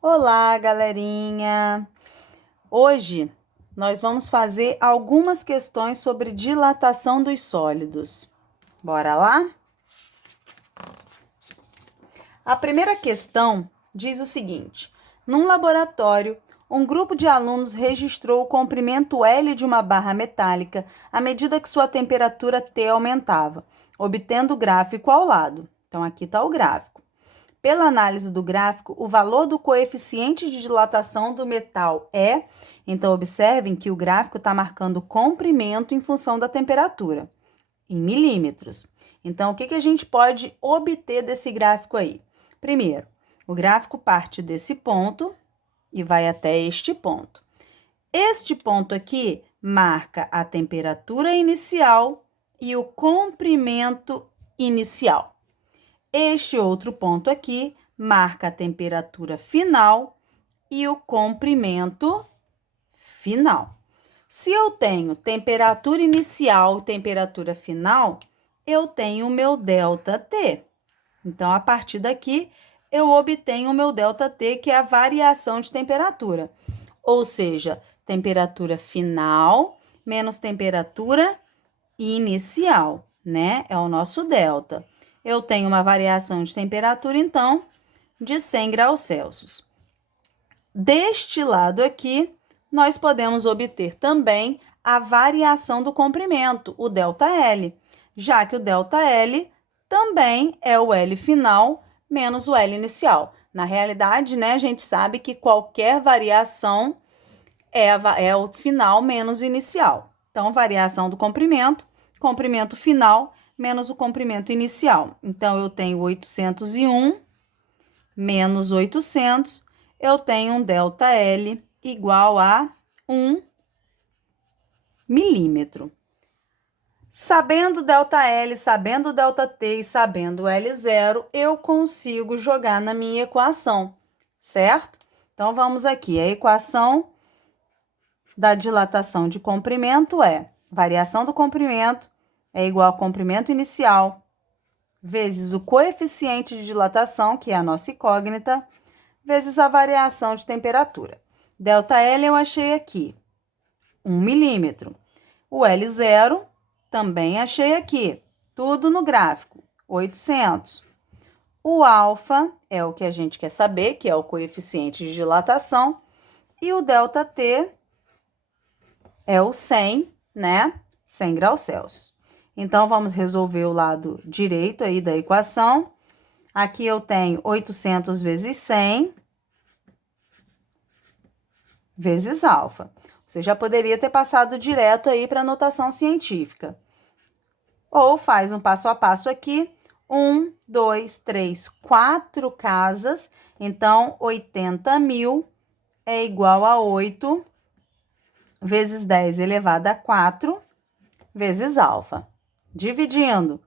Olá, galerinha! Hoje nós vamos fazer algumas questões sobre dilatação dos sólidos. Bora lá? A primeira questão diz o seguinte: num laboratório, um grupo de alunos registrou o comprimento L de uma barra metálica à medida que sua temperatura T aumentava, obtendo o gráfico ao lado. Então, aqui está o gráfico. Pela análise do gráfico, o valor do coeficiente de dilatação do metal é. Então, observem que o gráfico está marcando comprimento em função da temperatura, em milímetros. Então, o que a gente pode obter desse gráfico aí? Primeiro, o gráfico parte desse ponto e vai até este ponto. Este ponto aqui marca a temperatura inicial e o comprimento inicial. Este outro ponto aqui marca a temperatura final e o comprimento final. Se eu tenho temperatura inicial e temperatura final, eu tenho o meu ΔT. Então, a partir daqui, eu obtenho o meu ΔT, que é a variação de temperatura. Ou seja, temperatura final menos temperatura inicial, né? É o nosso delta. Eu tenho uma variação de temperatura, então, de 100 graus Celsius. Deste lado aqui, nós podemos obter também a variação do comprimento, o ΔL, já que o ΔL também é o L final menos o L inicial. Na realidade, né, a gente sabe que qualquer variação é o final menos o inicial. Então, variação do comprimento, comprimento final menos o comprimento inicial. Então, eu tenho 801 menos 800, eu tenho um ΔL igual a 1 milímetro. Sabendo ΔL, sabendo ΔT e sabendo L0, eu consigo jogar na minha equação, certo? Então, vamos aqui. A equação da dilatação de comprimento é variação do comprimento é igual ao comprimento inicial vezes o coeficiente de dilatação, que é a nossa incógnita, vezes a variação de temperatura. ΔL eu achei aqui, 1 milímetro. O L0 também achei aqui, tudo no gráfico, 800. O alfa é o que a gente quer saber, que é o coeficiente de dilatação, e o ΔT é o 100, né? 100 graus Celsius. Então, vamos resolver o lado direito aí da equação. Aqui eu tenho 800 vezes 100 vezes alfa. Você já poderia ter passado direto aí para a notação científica. Ou faz um passo a passo aqui. 1, 2, 3, 4 casas. Então, 80.000 é igual a 8 vezes 10 elevado a 4 vezes alfa. Dividindo,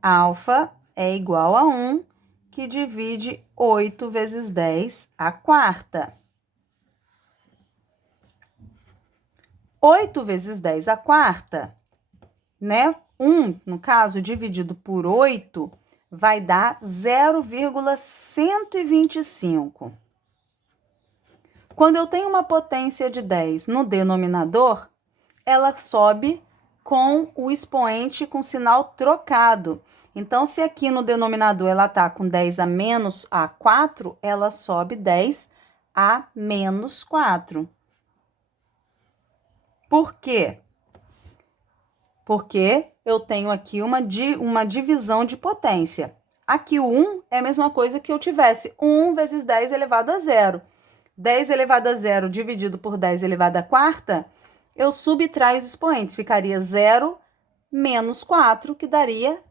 alfa é igual a 1, que divide 8 vezes 10 a quarta. 8 vezes 10 a quarta, né? 1, no caso, dividido por 8, vai dar 0,125. Quando eu tenho uma potência de 10 no denominador, ela sobe com o expoente com sinal trocado. Então, se aqui no denominador ela está com 10 a menos a 4, ela sobe 10 a menos 4. Por quê? Porque eu tenho aqui uma divisão de potência. Aqui o 1 é a mesma coisa que eu tivesse 1 vezes 10 elevado a 0. 10 elevado a 0 dividido por 10 elevado a quarta, eu subtraio os expoentes, ficaria 0 menos 4, que daria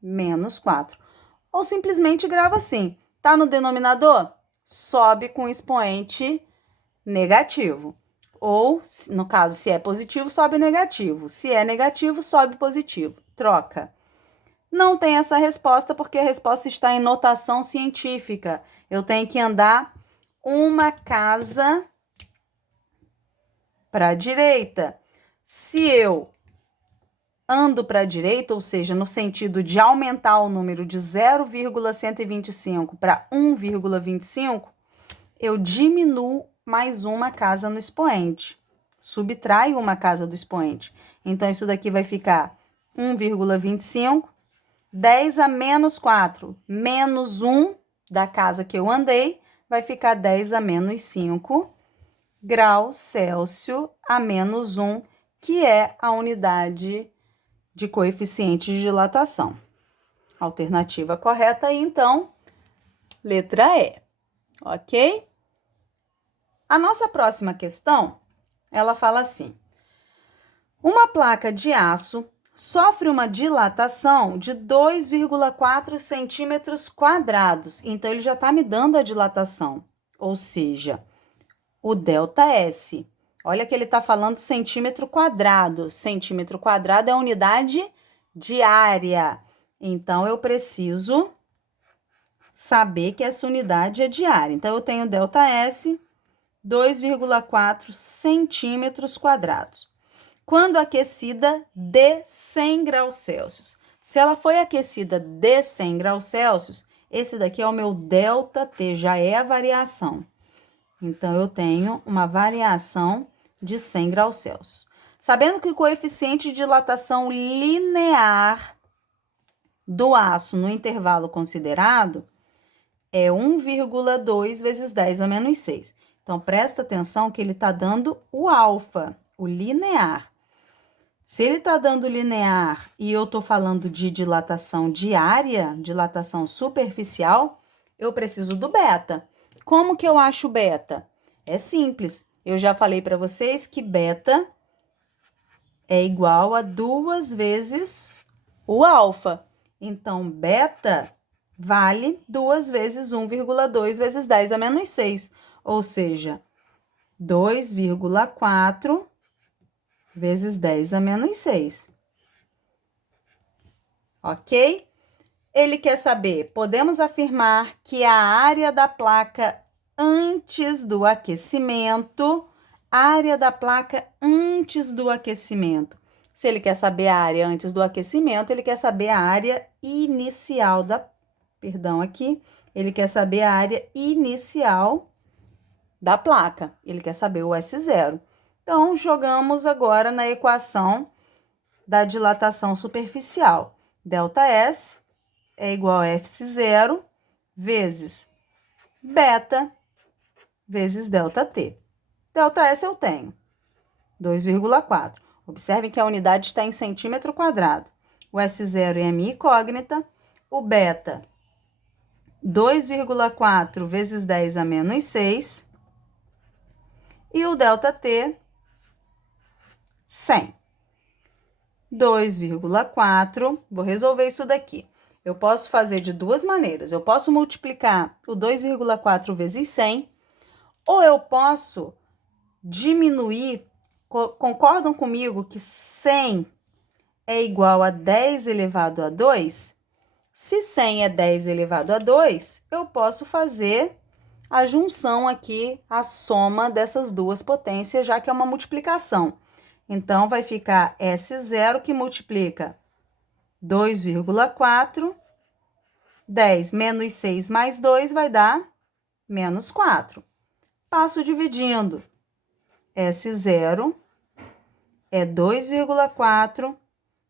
menos 4. Ou simplesmente grava assim, tá no denominador? Sobe com expoente negativo. Ou, no caso, se é positivo, sobe negativo. Se é negativo, sobe positivo. Troca. Não tem essa resposta porque a resposta está em notação científica. Eu tenho que andar uma casa para a direita. Se eu ando para a direita, ou seja, no sentido de aumentar o número de 0,125 para 1,25, eu diminuo mais uma casa no expoente. Subtraio uma casa do expoente. Então, isso daqui vai ficar 1,25. 10 a menos 4, menos 1 da casa que eu andei, vai ficar 10 a menos 5 graus Celsius a menos 1, que é a unidade de coeficiente de dilatação. Alternativa correta aí, então, letra E, ok? A nossa próxima questão, ela fala assim: uma placa de aço sofre uma dilatação de 2,4 centímetros quadrados. Então, ele já está me dando a dilatação, ou seja, o ΔS. Olha que ele está falando centímetro quadrado. Centímetro quadrado é a unidade de área. Então, eu preciso saber que essa unidade é de área. Então, eu tenho ΔS, 2,4 centímetros quadrados. Quando aquecida de 100 graus Celsius. Se ela foi aquecida de 100 graus Celsius, esse daqui é o meu ΔT, já é a variação. Então, eu tenho uma variação de 100 graus Celsius. Sabendo que o coeficiente de dilatação linear do aço no intervalo considerado é 1,2 vezes 10 a menos 6. Então, presta atenção que ele está dando o alfa, o linear. Se ele está dando linear e eu estou falando de dilatação diária, dilatação superficial, eu preciso do beta. Como que eu acho beta? É simples. Eu já falei para vocês que beta é igual a 2 vezes o alfa. Então, beta vale 2 vezes 1,2 vezes 10 a menos 6. Ou seja, 2,4 vezes 10 a menos 6. Ok? Ele quer saber, podemos afirmar que a área da placa antes do aquecimento, Se ele quer saber a área antes do aquecimento, ele quer saber a área inicial ele quer saber a área inicial da placa. Ele quer saber o S0. Então, jogamos agora na equação da dilatação superficial. ΔS é igual a F0 vezes beta vezes ΔT. ΔS eu tenho 2,4. Observem que a unidade está em centímetro quadrado. O S0 é a minha incógnita. O beta, 2,4 vezes 10 a menos 6. E o ΔT, 100. 2,4. Vou resolver isso daqui. Eu posso fazer de duas maneiras. Eu posso multiplicar o 2,4 vezes 100, ou eu posso diminuir. Concordam comigo que 100 é igual a 10 elevado a 2? Se 100 é 10 elevado a 2, eu posso fazer a junção aqui, a soma dessas duas potências, já que é uma multiplicação. Então, vai ficar S0 que multiplica 2,4, 10 menos 6 mais 2 vai dar menos 4. Passo dividindo. S0 é 2,4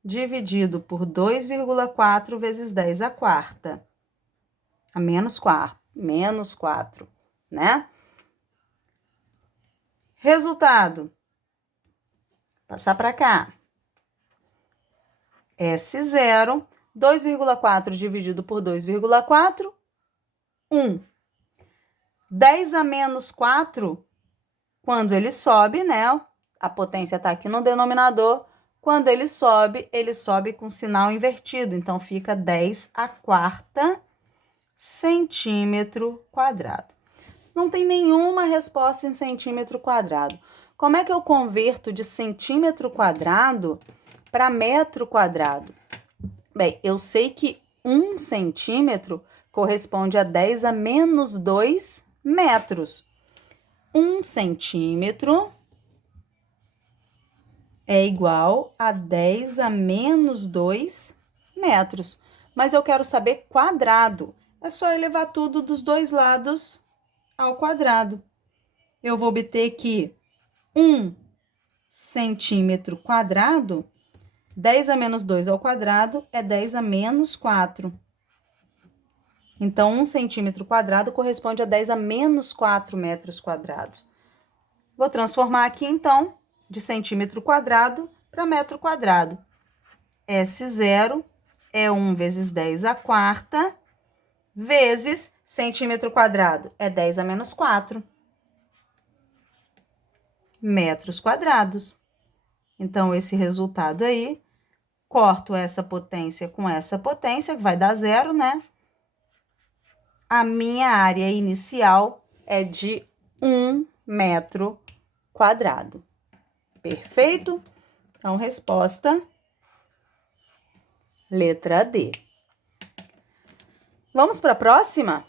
dividido por 2,4 vezes 10 à quarta. A menos 4, né? Resultado. Passar para cá. S0, 2,4 dividido por 2,4, 1. 10 a menos 4, quando ele sobe, né? A potência está aqui no denominador. Quando ele sobe com sinal invertido. Então, fica 10 à quarta centímetro quadrado. Não tem nenhuma resposta em centímetro quadrado. Como é que eu converto de centímetro quadrado para metro quadrado? Bem, eu sei que 1 centímetro corresponde a 10 a menos 2 metros. 1 centímetro é igual a 10 a menos 2 metros. Mas eu quero saber quadrado. É só elevar tudo dos dois lados ao quadrado. Eu vou obter que 1 centímetro quadrado, 10 a menos 2 ao quadrado, é 10 a menos 4. Então, 1 centímetro quadrado corresponde a 10 a menos 4 metros quadrados. Vou transformar aqui, então, de centímetro quadrado para metro quadrado. S0 é 1 vezes 10 à quarta, vezes centímetro quadrado, é 10 a menos 4 metros quadrados. Então, esse resultado aí, corto essa potência com essa potência, que vai dar 0, né? A minha área inicial é de 1 metro quadrado. Perfeito? Então, resposta, letra D. Vamos para a próxima?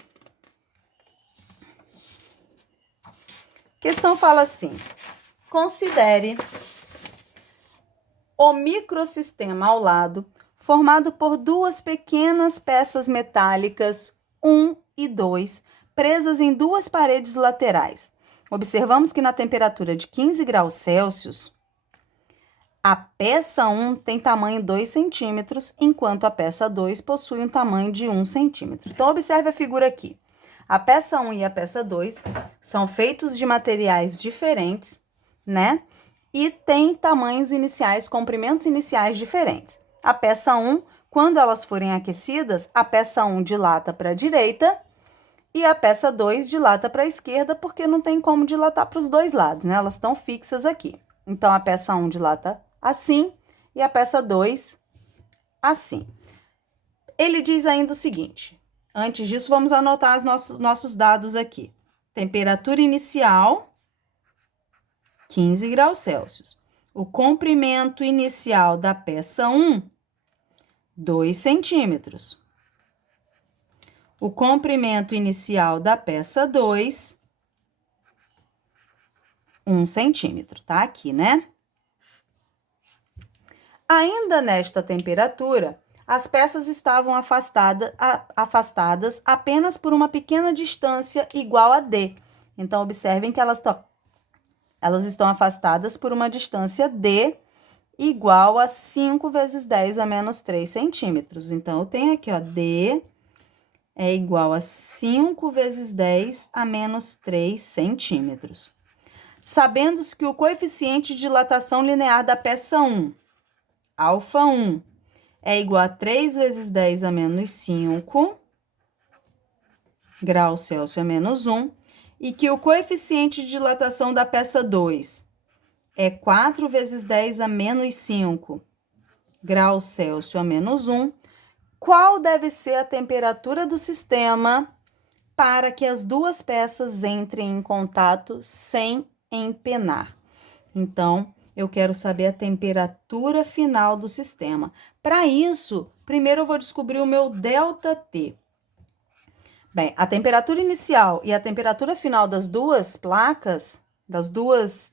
A questão fala assim: considere o microsistema ao lado, formado por duas pequenas peças metálicas, 1 e 2, presas em duas paredes laterais. Observamos que na temperatura de 15 graus Celsius, a peça 1 tem tamanho 2 centímetros, enquanto a peça 2 possui um tamanho de 1 centímetro. Então, observe a figura aqui. A peça 1 e a peça 2 são feitos de materiais diferentes, né? E têm tamanhos iniciais, comprimentos iniciais diferentes. A peça 1, quando elas forem aquecidas, a peça 1 dilata para a direita e a peça 2 dilata para a esquerda, porque não tem como dilatar para os dois lados, né? Elas estão fixas aqui. Então, a peça 1 dilata assim e a peça 2 assim. Ele diz ainda o seguinte: antes disso, vamos anotar os nossos dados aqui. Temperatura inicial, 15 graus Celsius. O comprimento inicial da peça 1, 2 centímetros. O comprimento inicial da peça 2, 1 centímetro, tá? Aqui, né? Ainda nesta temperatura, as peças estavam afastadas apenas por uma pequena distância igual a D. Então, observem que elas estão afastadas por uma distância D igual a 5 vezes 10 a menos 3 centímetros. Então, eu tenho aqui, ó, D é igual a 5 vezes 10 a menos 3 centímetros. Sabendo que o coeficiente de dilatação linear da peça 1, alfa 1, é igual a 3 vezes 10 a menos 5 graus Celsius a menos 1, e que o coeficiente de dilatação da peça 2 é 4 vezes 10 a menos 5 graus Celsius a menos 1, qual deve ser a temperatura do sistema para que as duas peças entrem em contato sem empenar? Então, eu quero saber a temperatura final do sistema. Para isso, primeiro eu vou descobrir o meu ΔT. Bem, a temperatura inicial e a temperatura final das duas placas, das duas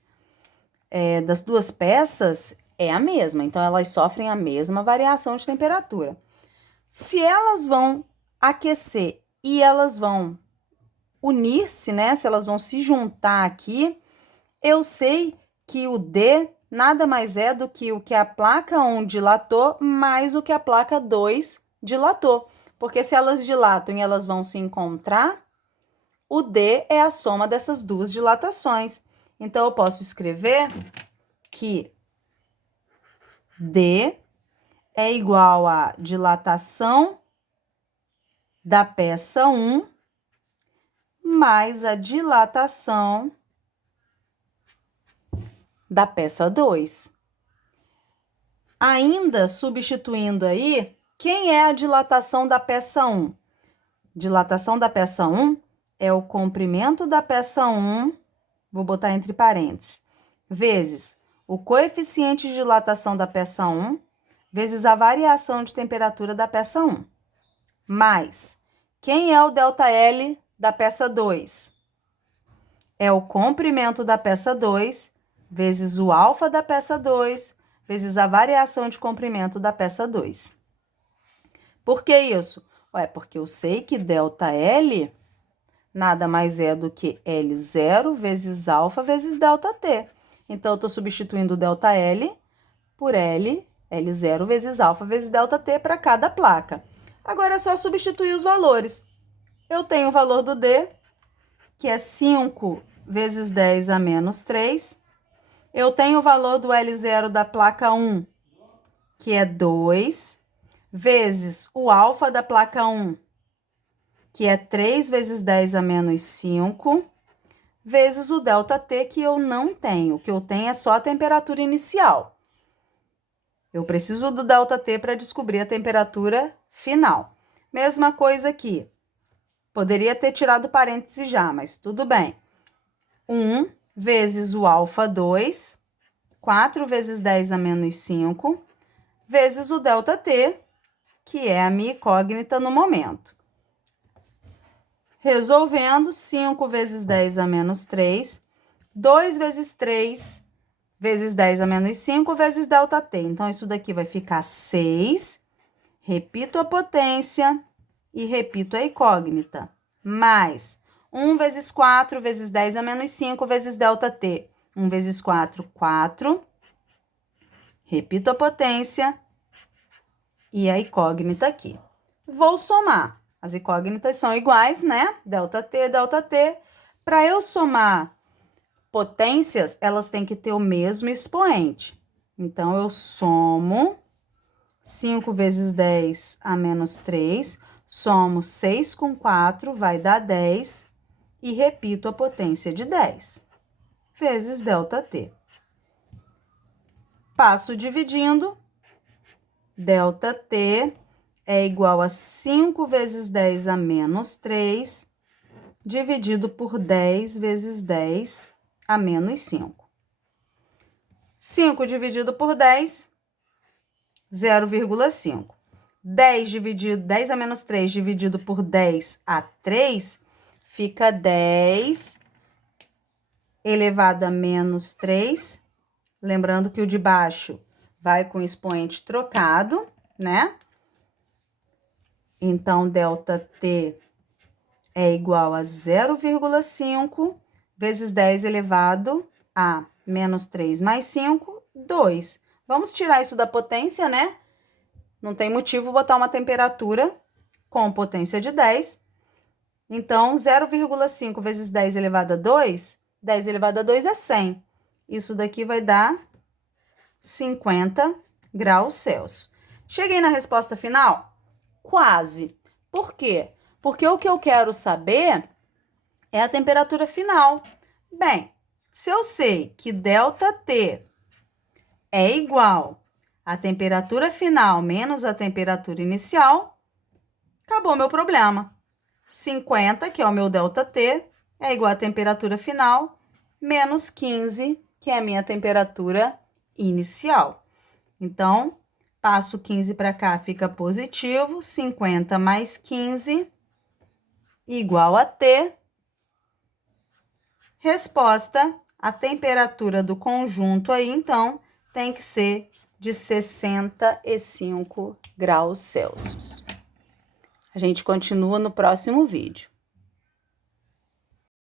peças, é a mesma. Então, elas sofrem a mesma variação de temperatura. Se elas vão aquecer e elas vão unir-se, né? Se elas vão se juntar aqui, eu sei que o D nada mais é do que o que a placa 1 dilatou mais o que a placa 2 dilatou. Porque se elas dilatam e elas vão se encontrar, o D é a soma dessas duas dilatações. Então, eu posso escrever que D é igual a dilatação da peça 1 mais a dilatação da peça 2. Ainda substituindo aí, quem é a dilatação da peça 1? Dilatação da peça 1 é o comprimento da peça 1, vou botar entre parênteses, vezes o coeficiente de dilatação da peça 1, vezes a variação de temperatura da peça 1. Mais, quem é o ΔL da peça 2? É o comprimento da peça 2, vezes o alfa da peça 2, vezes a variação de comprimento da peça 2. Por que isso? Porque eu sei que ΔL nada mais é do que L0 vezes alfa vezes ΔT. Então, eu estou substituindo o ΔL por L0 vezes alfa vezes ΔT para cada placa. Agora é só substituir os valores. Eu tenho o valor do D, que é 5 vezes 10 a menos 3. Eu tenho o valor do L0 da placa 1, que é 2, vezes o alfa da placa 1, que é 3 vezes 10 a menos 5, vezes o ΔT, que eu não tenho. O que eu tenho é só a temperatura inicial. Eu preciso do ΔT para descobrir a temperatura final. Mesma coisa aqui. Poderia ter tirado parênteses já, mas tudo bem. 1 vezes o alfa 2, 4 vezes 10 a menos 5, vezes o ΔT, que é a minha incógnita no momento. Resolvendo, 5 vezes 10 a menos 3, 2 vezes 3 vezes 10 a menos 5 vezes ΔT. Então, isso daqui vai ficar 6, repito a potência e repito a incógnita, mais 1 vezes 4 vezes 10 a menos 5 vezes ΔT. 1 vezes 4, 4, repito a potência e a incógnita aqui. Vou somar. As incógnitas são iguais, né? ΔT, ΔT. Para eu somar potências, elas têm que ter o mesmo expoente. Então, eu somo 5 vezes 10 a menos 3, somo 6 com 4, vai dar 10, e repito a potência de 10, vezes ΔT. Passo dividindo, ΔT é igual a 5 vezes 10 a menos 3, dividido por 10 vezes 10 a menos 5. 5 dividido por 10, 0,5. 10 a menos 3 dividido por 10 a 3, fica 10 elevado a menos 3. Lembrando que o de baixo vai com o expoente trocado, né? Então, ΔT é igual a 0,5 vezes 10 elevado a menos 3 mais 5, 2. Vamos tirar isso da potência, né? Não tem motivo botar uma temperatura com potência de 10. Então, 0,5 vezes 10 elevado a 2, 10 elevado a 2 é 100. Isso daqui vai dar 50 graus Celsius. Cheguei na resposta final? Quase. Por quê? Porque o que eu quero saber é a temperatura final. Bem, se eu sei que ΔT é igual à temperatura final menos a temperatura inicial, acabou meu problema. 50, que é o meu ΔT, é igual à temperatura final, menos 15, que é a minha temperatura inicial. Então, passo 15 para cá, fica positivo, 50 mais 15, igual a T. Resposta, a temperatura do conjunto aí, então, tem que ser de 65 graus Celsius. A gente continua no próximo vídeo.